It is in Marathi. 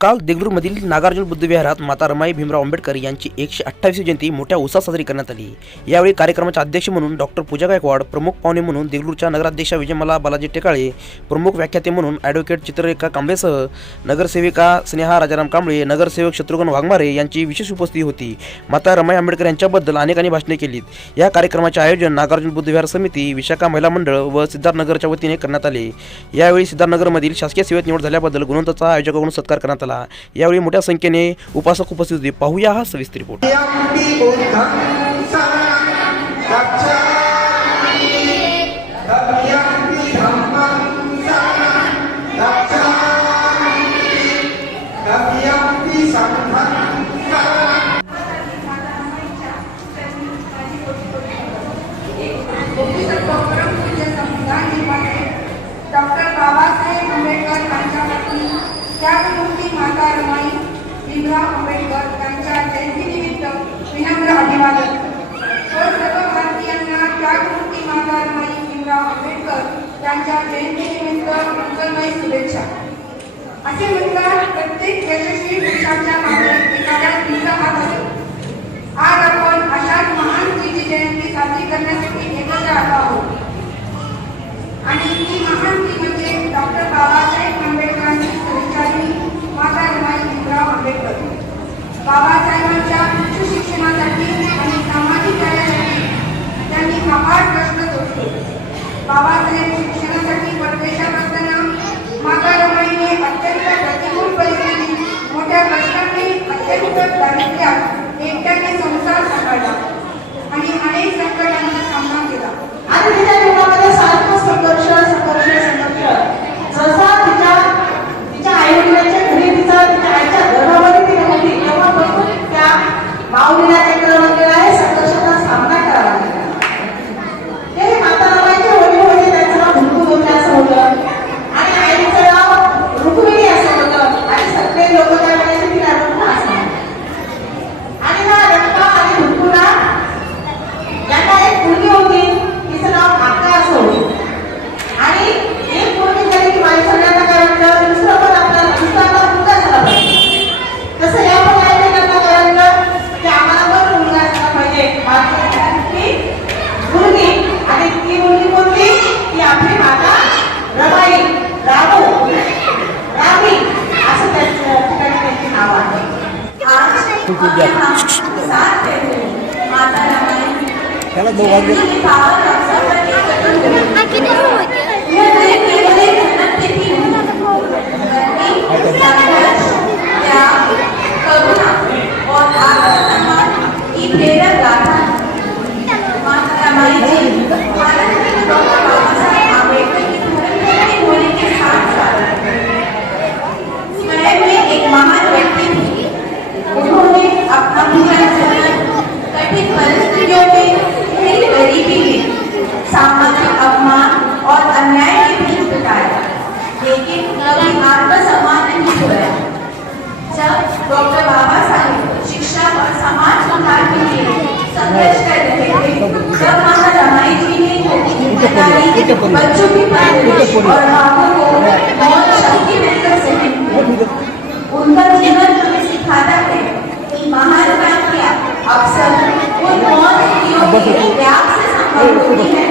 काल देगलूरमधील नागार्जुन बुद्धविहारात माता रमाई भीमराव आंबेडकर यांची एकशे अठ्ठावीस जयंती मोठ्या उत्साहात साजरी करण्यात आली. यावेळी कार्यक्रमाचे अध्यक्ष म्हणून डॉक्टर पूजा गायकवाड प्रमुख पाहुणे म्हणून देगलूरच्या नगराध्यक्षा विजयमाला बालाजी टेकाळे प्रमुख व्याख्याते म्हणून ॲडव्होकेट चित्ररेखा कांबळेसह नगरसेविका स्नेहा राजाराम कांबळे नगरसेवक शत्रुघ्न वाघमारे यांची विशेष उपस्थिती होती. माता रमाई आंबेडकर यांच्याबद्दल अनेकांनी भाषणे केलीत. या कार्यक्रमाचे आयोजन नागार्जुन बुद्धविहार समिती विशाखा महिला मंडळ व सिद्धार्थनगरच्या वतीने करण्यात आले. यावेळी सिद्धार्थनगरमधील शासकीय सेवेत निवड झाल्याबद्दल गुणवंताचा आयोजकाकडून सत्कार करण्यात आला. यावेळी मोठ्या संख्येने उपासक उपस्थित होते. पाहूया हा सविस्तर रिपोर्ट भीमराव आंबेडकर यांच्या जयंतीनिमित्त विनम्र अभिवादन. तर सर्व भारतीयांना त्यागमूर्ती माता रमाई भीमराव आंबेडकर यांच्या जयंतीनिमित्त मंगलमय शुभेच्छा. असे म्हणतात प्रत्येक यशस्वी पुरुषाच्या मागे एखाद्या स्त्रीचा हात असतो आज बाबासाहेब शिक्षणासाठी परदेशात आज आपण सात फेब्रुवारी माता रमाई संघर्ष बच्चों की और को बहुत शक्ति मिलकर उनका जीवन हमें सिखाता है कि महानता क्या अक्सर उन के त्याग से संभव होती है।